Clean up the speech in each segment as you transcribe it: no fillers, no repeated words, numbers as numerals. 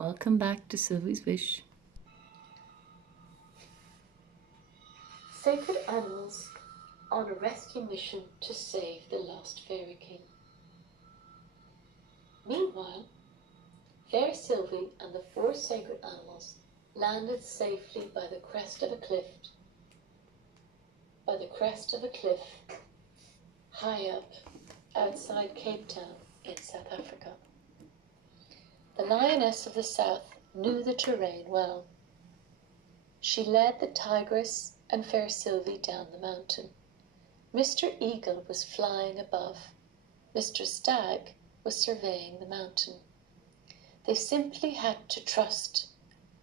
Welcome back to Sylvie's Wish. Sacred animals on a rescue mission to save the lost Fairy King. Meanwhile, Fairy Sylvie and the 4 sacred animals landed safely by the crest of a cliff high up outside Cape Town in South Africa. The Lioness of the South knew the terrain well. She led the Tigress and Fair Sylvie down the mountain. Mr. Eagle was flying above. Mr. Stag was surveying the mountain. They simply had to trust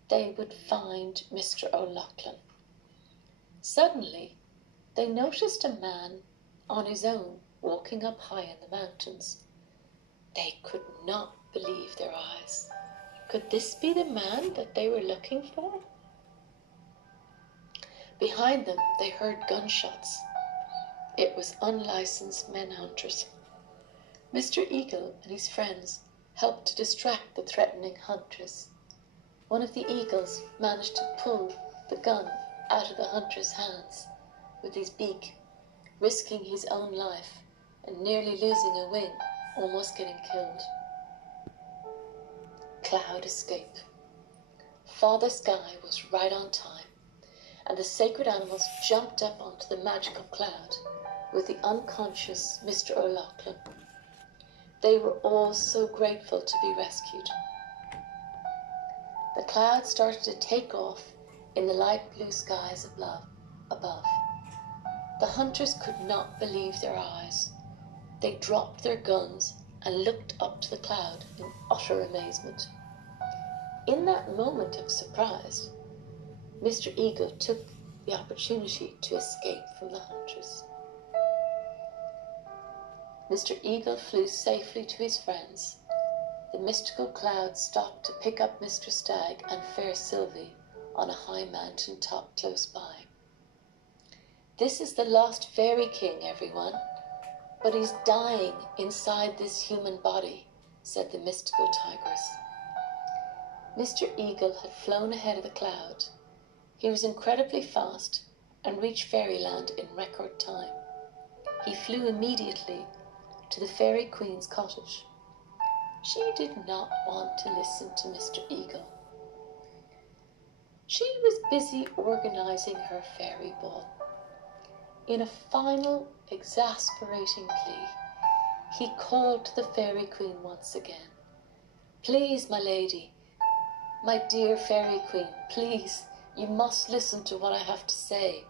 they would find Mr. O'Loughlin. Suddenly, they noticed a man on his own walking up high in the mountains. They could not believe their eyes. Could this be the man that they were looking for? Behind them, they heard gunshots. It was unlicensed menhunters. Mr. Eagle and his friends helped to distract the threatening hunters. One of the eagles managed to pull the gun out of the hunter's hands with his beak, risking his own life and nearly losing a wing, almost getting killed. Cloud escape. Father Sky was right on time, and the sacred animals jumped up onto the magical cloud with the unconscious Mr. O'Loughlin. They were all so grateful to be rescued. The cloud started to take off in the light blue skies above. The hunters could not believe their eyes. They dropped their guns and looked up to the cloud in utter amazement. In that moment of surprise, Mr. Eagle took the opportunity to escape from the hunters. Mr. Eagle flew safely to his friends. The mystical cloud stopped to pick up Mr. Stag and Fair Sylvie on a high mountain top close by. This is the lost Fairy King, everyone, but he's dying inside this human body, said the mystical tigress. Mr. Eagle had flown ahead of the cloud. He was incredibly fast and reached Fairyland in record time. He flew immediately to the Fairy Queen's cottage. She did not want to listen to Mr. Eagle. She was busy organizing her fairy ball. In a final, exasperating plea, he called to the Fairy Queen once again. Please, my lady, my dear Fairy Queen, please, you must listen to what I have to say.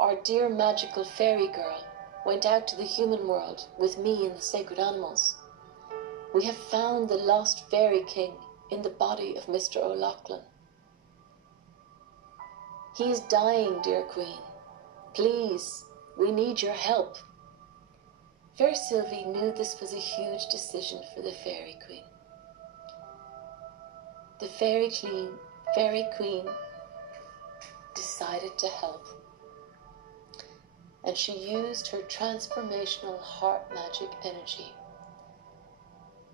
Our dear magical fairy girl went out to the human world with me and the sacred animals. We have found the lost Fairy King in the body of Mr. O'Loughlin. He is dying, dear Queen. Please, we need your help. Fair Sylvie knew this was a huge decision for the Fairy Queen. The Fairy Queen decided to help, and she used her transformational heart magic energy.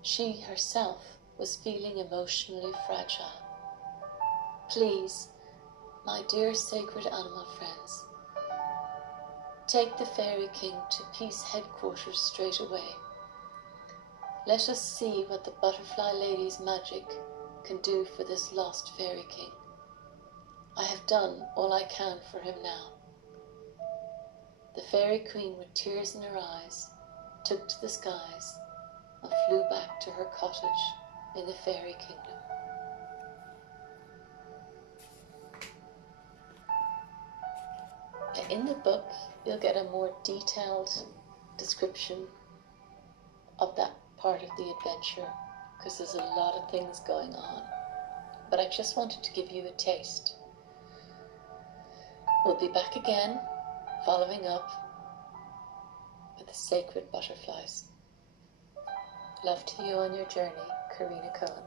She herself was feeling emotionally fragile. Please, my dear sacred animal friends, take the Fairy King to Peace Headquarters straight away. Let us see what the Butterfly Lady's magic can do for this lost Fairy King. I have done all I can for him now. The Fairy Queen, with tears in her eyes, took to the skies and flew back to her cottage in the Fairy Kingdom. In the book, you'll get a more detailed description of that part of the adventure, because there's a lot of things going on. But I just wanted to give you a taste. We'll be back again, following up with the sacred butterflies. Love to you on your journey, Karina Cohen.